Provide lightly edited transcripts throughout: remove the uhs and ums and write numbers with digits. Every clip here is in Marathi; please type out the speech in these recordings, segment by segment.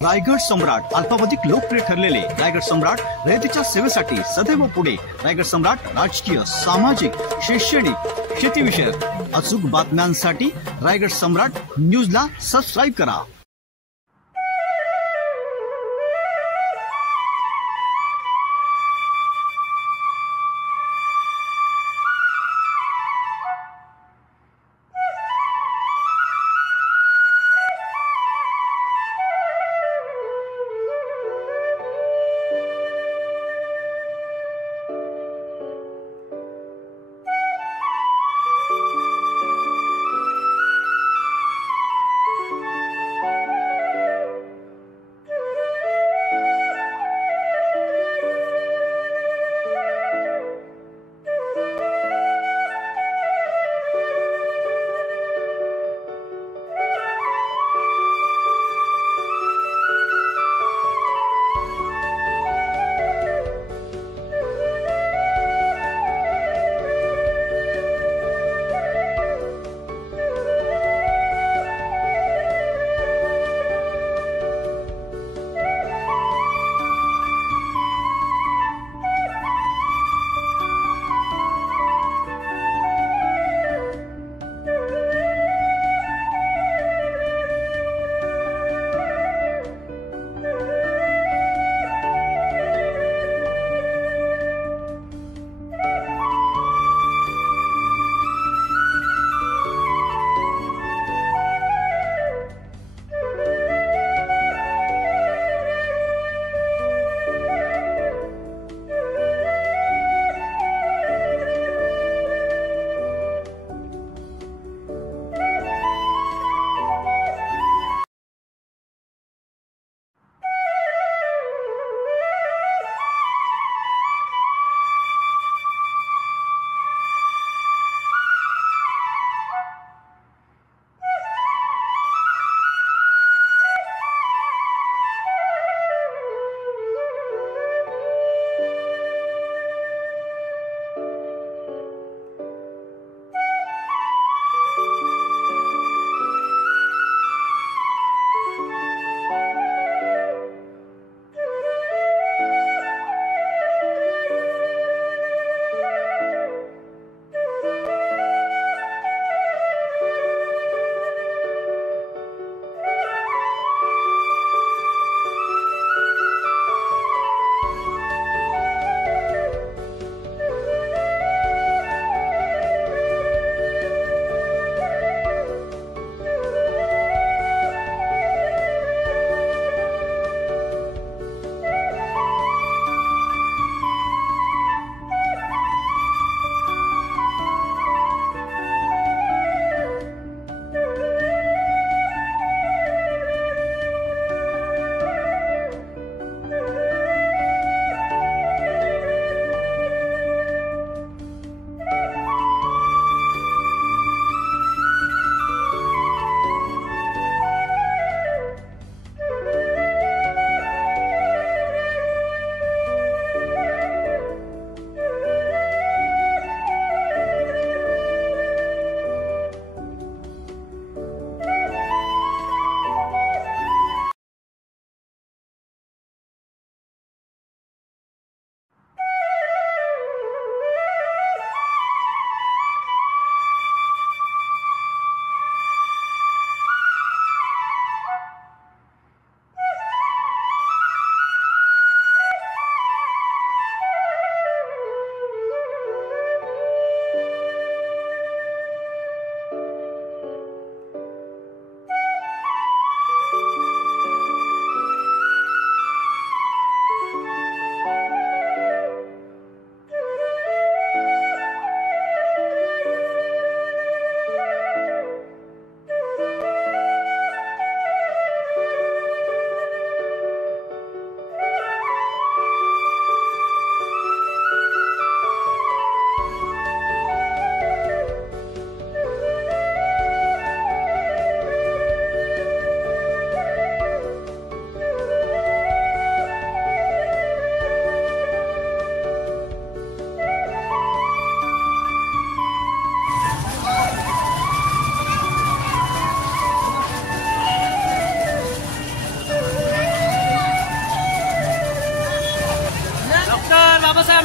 रायगड सम्राट अल्पावधीत लोकप्रिय ठरलेले रायगड सम्राट रयतेच्या सेवेसाठी सदैव पुढे. रायगड सम्राट राजकीय, सामाजिक, शैक्षणिक, शेतीविषयक अचूक बातम्यांसाठी रायगड सम्राट न्यूजला सबस्क्राईब करा.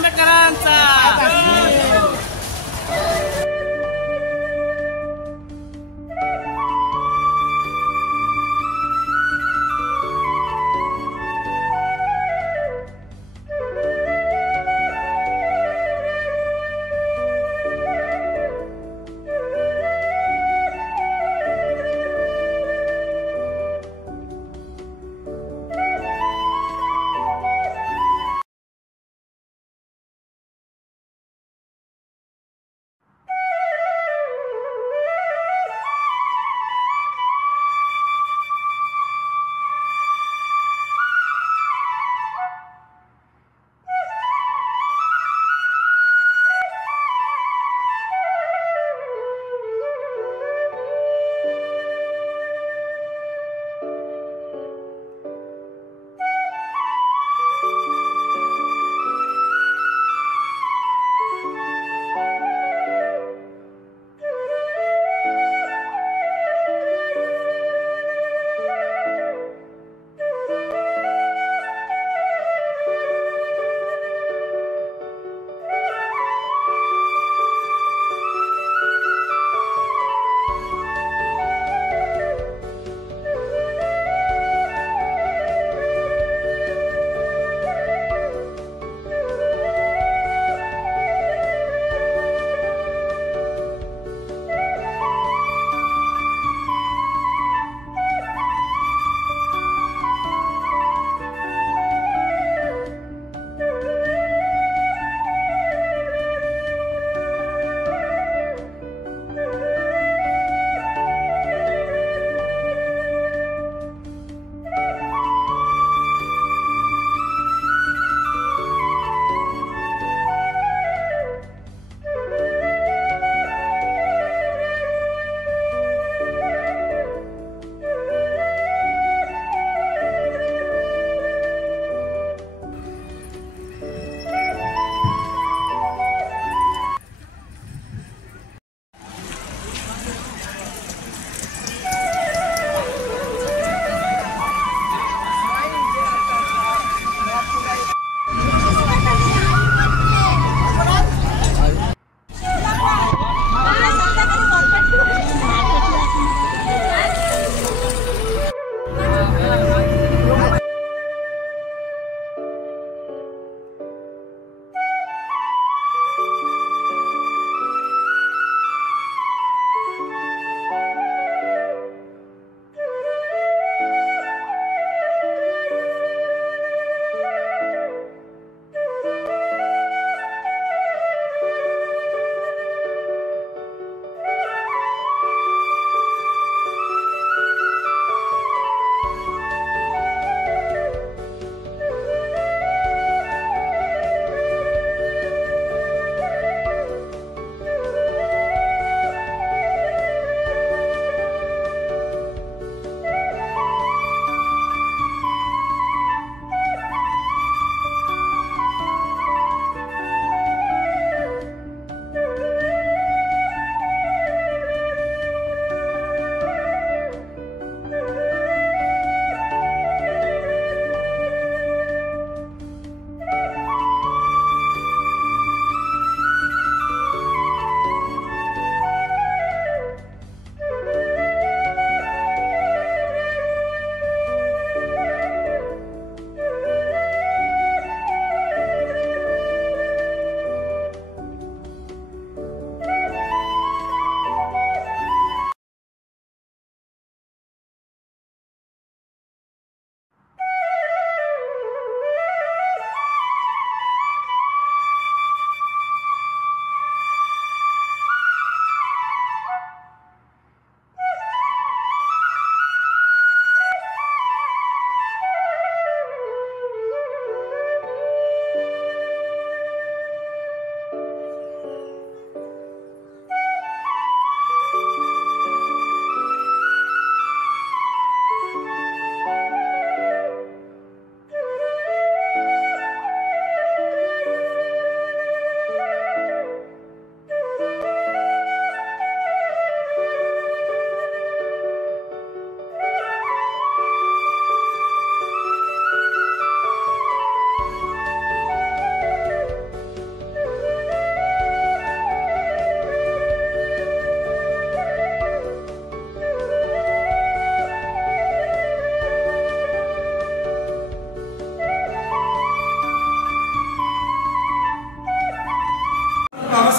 आंबेडकरांचा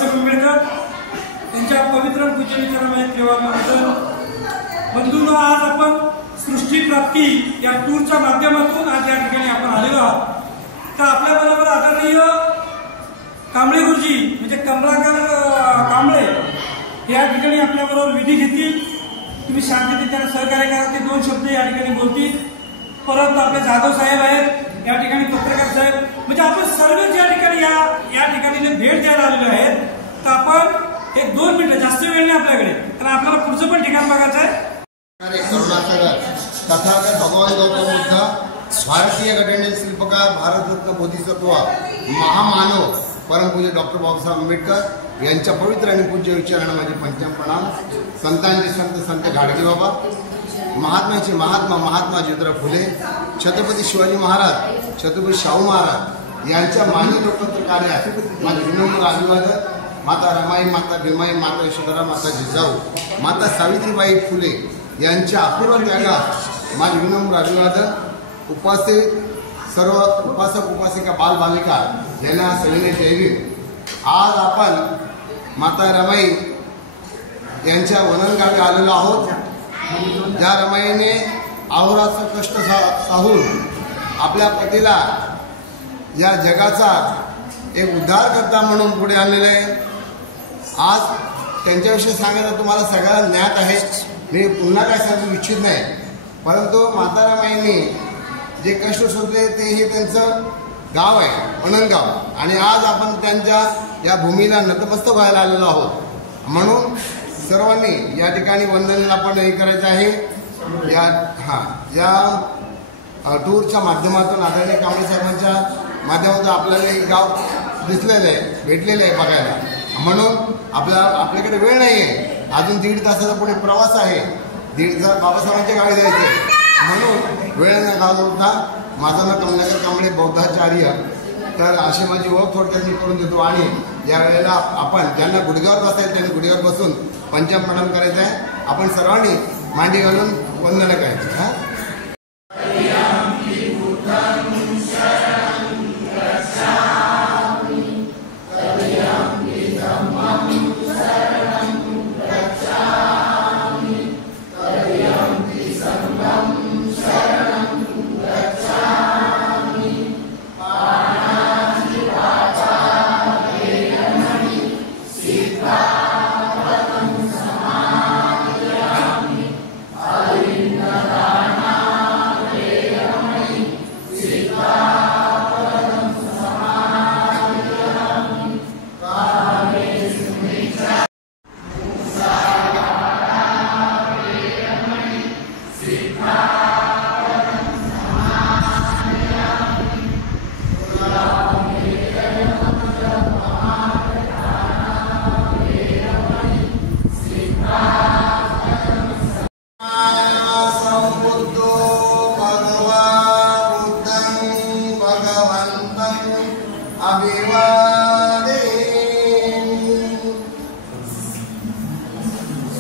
बाबासाहेब आंबेडकर यांच्या पवित्र पूज्य विचारांमध्ये ठेवाबद्दल बंधूंनो, आज आपण सृष्टी प्राप्ती या टूरच्या माध्यमातून आज या ठिकाणी आपण आलेलो आहोत. तर आपल्याबरोबर आदरणीय कांबळे गुरुजी म्हणजे कमलाकर कांबळे या ठिकाणी आपल्याबरोबर विधी घेतील. तुम्ही शांततेने त्यांना सहकार्य करा. ते 2 शब्द या ठिकाणी बोलतील. परत आपले जाधव साहेब आहेत या ठिकाणी, पत्रकार साहेब, म्हणजे आपण सर्वच या ठिकाणी या ठिकाणी भेट द्यायला आलेलो आहेत. तर आपण 1-2 मिनिटं, जास्त वेळ नाही आपल्याकडे, कारण आपल्याला पुढचं पण ठिकाण बघायचं आहे. करुणासागर तथागत भगवान गौतम बुद्ध, भारतीय घटनेचे शिल्पकार, भारतरत्न बोधिसत्व, महामानव परमपूज्य डॉक्टर बाबासाहेब आंबेडकर यांच्या पवित्र आणि पूज्य विचारांना माझे पंचाम प्रणाम. संतांचे संत संत गाडगे बाबा, महात्म्याचे महात्मा महात्मा ज्योतिराव फुले, छत्रपती शिवाजी महाराज, छत्रपती शाहू महाराज यांच्या मानवी लोकतंत्र कार्यात माझे विनम्र अभिवादन. माता रमाई, माता भीमाई, माता यशोधरा, माता जिजाऊ, माता सावित्रीबाई फुले यांच्या अपूर्व त्यागात माझे विनम्र अभिवादन. उपस्थित सर्व उपासक उपासिका, बालबालिका यांना सविनय जय भीम. आज आपण माता रमाई यांच्या वननगावी आलेलो आहोत. ज्या रमाईने अहोरात्र कष्ट साहून आपल्या पतीला या जगाचा एक उद्धारकर्ता म्हणून पुढे आणलेले आहे. आज त्यांच्याविषयी सांगायला तुम्हाला सगळ्याला ज्ञात आहे, मी पुन्हा काय सांगू इच्छित नाही. परंतु माता रमाईने जे कष्ट सोडले ते हे त्यांचं गाव आहे, वननगाव, आणि आज आपण त्यांच्या या भूमीला नतमस्तक व्हायला आलेलो आहोत. म्हणून सर्वांनी या ठिकाणी वंदनेला पण हे करायचं आहे. या टूरच्या माध्यमातून आदरणीय कांबळे साहेबांच्या माध्यमातून आपल्याला एक गाव दिसलेलं आहे, भेटलेलं आहे बघायला. म्हणून आपल्याकडे वेळ नाही आहे, अजून 1.5 तासाचा पुढे प्रवास आहे. 1.5 तास बाबासाहेबांच्या गावी जायचे, म्हणून वेळ न घालवता माझं नाव कमलाकर कांबळे, बौद्धाचार्य. तर अशी माझी ओळख थोडक्यात मी करून देतो. आणि या वेळेला आपण ज्यांना गुडघ्यावर बसायचं त्यांनी गुडघ्यावर बसून पंचम प्रणाम करायचं आहे. आपण सर्वांनी मांडी घालून वंदना करायची.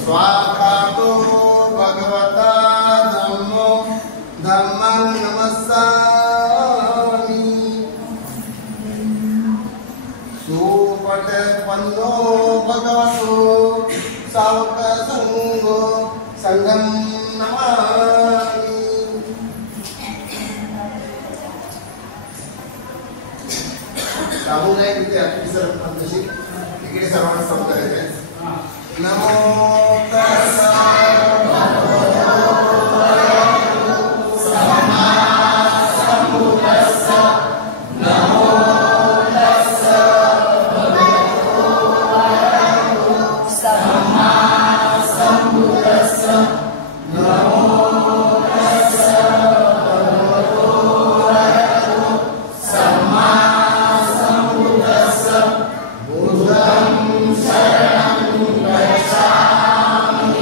स्वाकातो भगवता धम्मो धम्मं नमस्सामि. सुपटपन्नो भगवतो सावक संगो संघं नमामि. सांगू नये तिथे अतिसर पंतशी इकडे सर्वांना सम करायचं आहे. नमो तस्सा बुद्धं शरणं गच्छामि.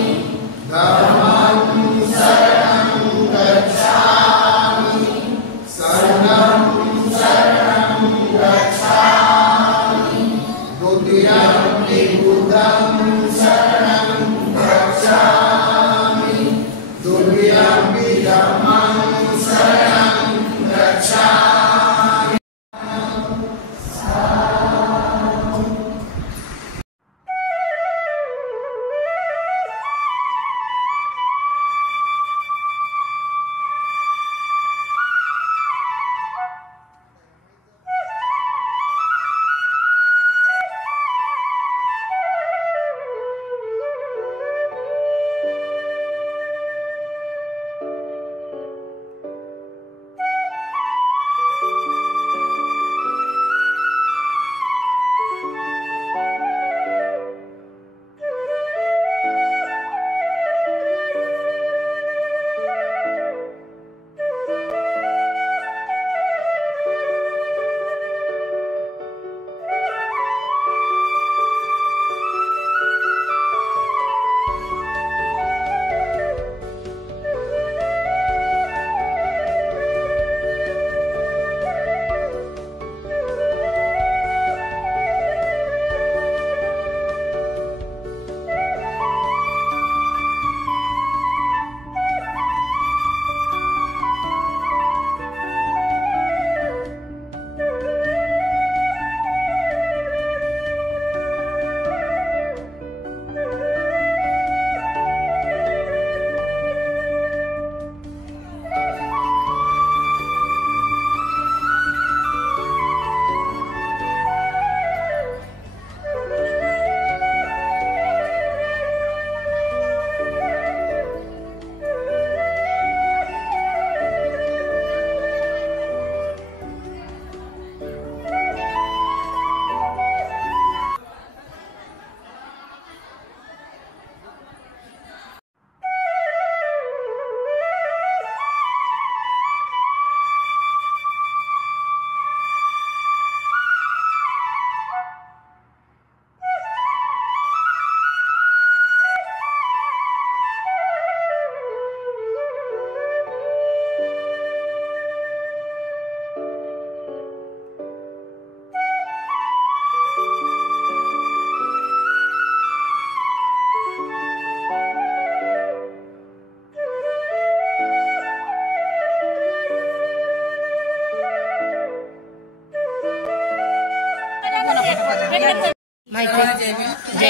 जय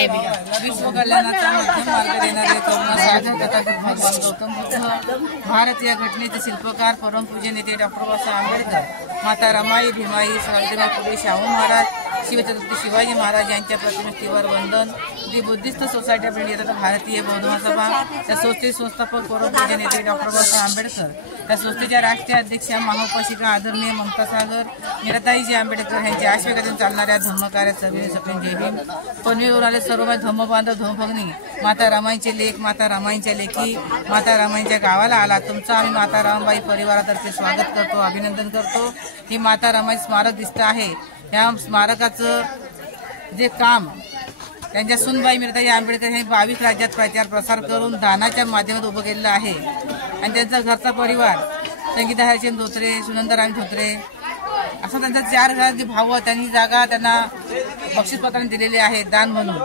भीम। विश्व कल्याणाचा मध्यम मार्ग देणारे करुणा सागर तथागत भगवान गौतम बुद्ध, भारत या घटनेचे शिल्पकार परमपूज्य नेते डॉक्टर बाबासाहेब आंबेडकर, माता रमाई भीमाई सावित्रीबाई फुले शाहू महाराज, शिवछत्रपती शिवाजी महाराज यांच्या प्रतिमेवर वंदन। दी बुद्धिस्ट सोसायटी ऑफ इंडिया भारतीय बौद्ध महासभा त्या संस्थेचे संस्थापक परमपूज्य नेते डॉक्टर बाबासाहेब आंबेडकर, त्या संस्थेच्या राष्ट्रीय अध्यक्षा महाउपासिका आदरणीय ममता सागर, मीराताईजी आंबेडकर यांच्या आशीर्वादातून चालणाऱ्या धम्मकार्यात सगळे जय भीम। पनवेलवरून आले सर्व धम्मबांधव धम्मभगिनी, माता रमाईंचे लेख, माता रमाईंच्या लेखी, माता रमाईंच्या गावाला आला, तुमचं आम्ही माता रमाबाई परिवारातर्फे स्वागत करतो, अभिनंदन करतो। ही माता रमाई स्मारक दिसतं आहे, या स्मारकाचं जे काम त्यांच्या सुनबाई मीराताई आंबेडकर यांनी 22 राज्यात प्रचार प्रसार करून दानाच्या माध्यमातून उभं केलेलं आहे। आणि त्यांचा घरचा परिवार संगीता हरिचंद धोत्रे, सुनंदाराम धोत्रे असा त्यांचा 4 घराचे भाऊ, त्यांनी जागा त्यांना बक्षीसपत्राने दिलेले आहे दान म्हणून।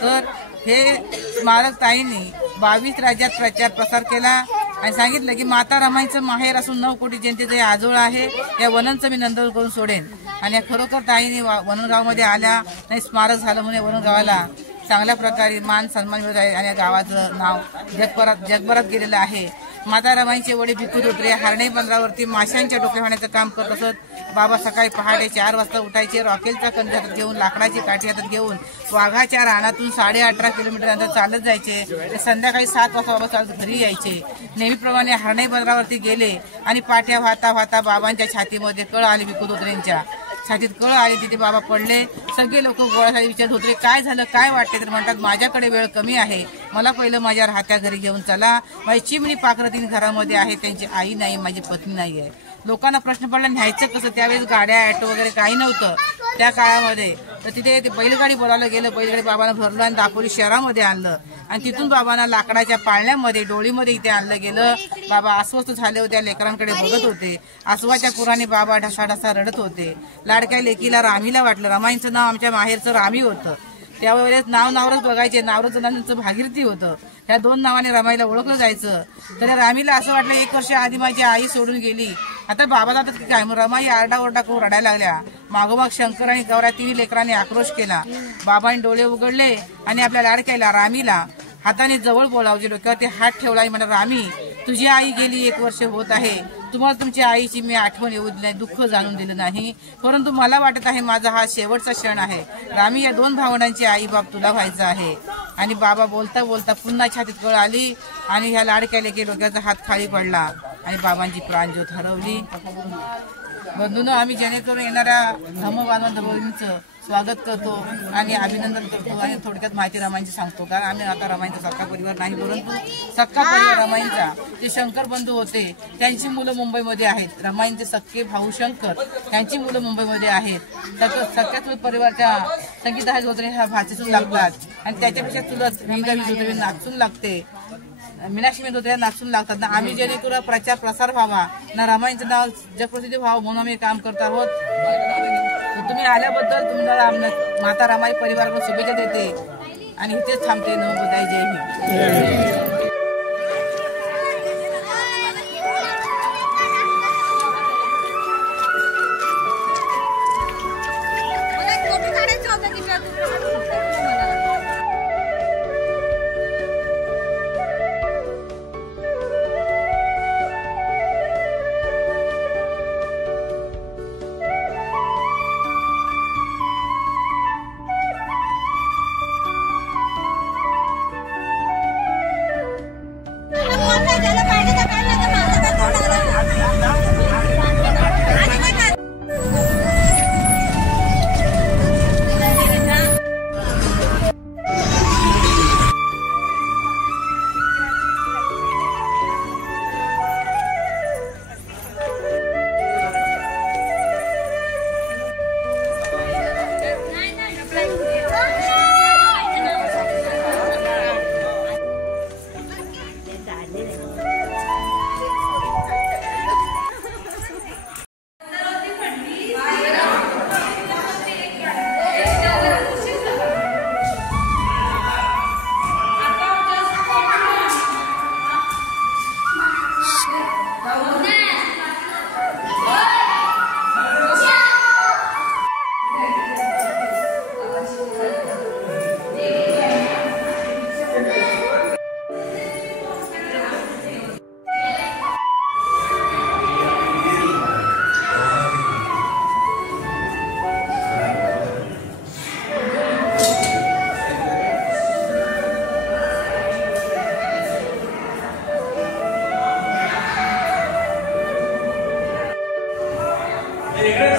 तर हे स्मारक ताईंनी 22 राज्यात प्रचार प्रसार केला आणि सांगितलं की माता रमाईचं माहेर असून 9 कोटी जनतेचं हे आजोळ आहे, या वननचं मी नंदन करून सोडेन। आणि खरोखर ताईंनी वनगावमध्ये आल्या नाही, स्मारक झालं म्हणून वनगावाला चांगल्या प्रकारे मान सन्मान मिळत आहे आणि या गावाचं नाव जगभरात गेलेलं आहे। माता रमाईंचे वडील भिकू धोत्रे हरणे बंदरावरती माशांच्या डोके होण्याचं काम करत असत। बाबा सकाळी पहाटे 4 वाजता उठायचे, रॉकेलचा कंद हातात घेऊन, लाकडाची काठी हातात घेऊन वाघाच्या रानातून 18.5 किलोमीटर अंतर चालत जायचे। ते संध्याकाळी 7 वाजता बाबा चालत घरी यायचे। नेहमीप्रमाणे हरणे बंदरावरती गेले आणि पाठ्या वाहता वाहता बाबांच्या छातीमध्ये कळ आली, भिकू धोत्रेंच्या छातीत कळ आली, तिथे बाबा पडले। सगळे लोक गोळा झाले, विचारत होते काय झालं, काय वाटते? तर म्हणतात माझ्याकडे वेळ कमी आहे, मला पहिलं माझ्या राहत्या घरी घेऊन चला, माझी चिमणी पाखरं 3 घरामध्ये आहे, त्यांची आई नाही, माझी पत्नी नाही आहे। लोकांना प्रश्न पडला न्यायचं कसं, त्यावेळेस गाड्या ऑटो वगैरे काही नव्हतं त्या काळामध्ये। तर तिथे ते बैलगाडी बोलावलं गेलं, बैलगाडी बाबांना भरलं आणि दापोली शहरामध्ये आणलं आणि तिथून बाबांना लाकडाच्या पाळण्यामध्ये डोळीमध्ये इथे आणलं गेलं। बाबा अस्वस्थ झाले होते, लेकरांकडे बघत होते, आसवाच्या पुराने बाबा ढसाढसा रडत होते। लाडक्या लेकीला रामीला वाटलं, रमाईंचं नाव आमच्या माहेरचं रामी होतं, त्यावेळेस नावरच बघायचे, नावरचं नाव त्यांचं भागीरथी होतं, ह्या 2 नावाने रमाईला ओळखलं जायचं। तर रामीला असं वाटलं 1 वर्ष आधी माझी आई सोडून गेली, आता बाबा जातात की काय, मग रमाई आरडाओरडा करून रडायला लागल्या। मागोमाग शंकर आणि गौऱ्या 3 लेकरांनी आक्रोश केला। बाबांनी डोळे उघडले आणि आपल्या लाडक्याला रामीला हाताने जवळ बोलावले, डोक्यावरती हात ठेवला आणि म्हणाला, रामी तुझी आई गेली 1 वर्ष होत आहे, तुम्हाला तुमच्या आईची मी आठवण येऊ दिली नाही, दुःख जाणून दिलं नाही, परंतु मला वाटत आहे माझा हा शेवटचा क्षण आहे। रामी या 2 भावंडांची आई बाप तुला व्हायचं आहे। आणि बाबा बोलता बोलता पुन्हा छातीत कळ आली आणि ह्या लाडक्या लेकी डोक्याचा हात खाली पडला आणि बाबांची प्राणज्योत हरवली। बंधूंनो, आम्ही जेणेकरून येणाऱ्या धम्मबांधवांचं स्वागत करतो आणि अभिनंदन करतो आणि थोडक्यात माहिती रमाईंची सांगतो, कारण आम्ही आता रमाईंचा सक्का परिवार नाही, परंतु सक्का परिवार रमाईंचा जे शंकर बंधू होते त्यांची मुलं मुंबईमध्ये आहेत। रमाईंचे सक्के भाऊ शंकर त्यांची मुलं मुंबईमध्ये आहेत। सख्या परिवारच्या संगीता धोत्रे ह्या भाषेतून लागतात आणि त्याच्यापेक्षा चुलत धोत्रे नाचून लागते, मीनाक्षी धोत्रे नाचून लागतात ना। आम्ही जेणेकरून प्रचार प्रसार व्हावा ना, रमाईंचं नाव जगप्रसिद्धी व्हावं म्हणून आम्ही काम करत आहोत। तुम्ही आल्याबद्दल तुम्हाला माता रमाई परिवाराकडून शुभेच्छा देते आणि इथेच थांबते। नमोबुद्धाय, जय भीम। वेगळेच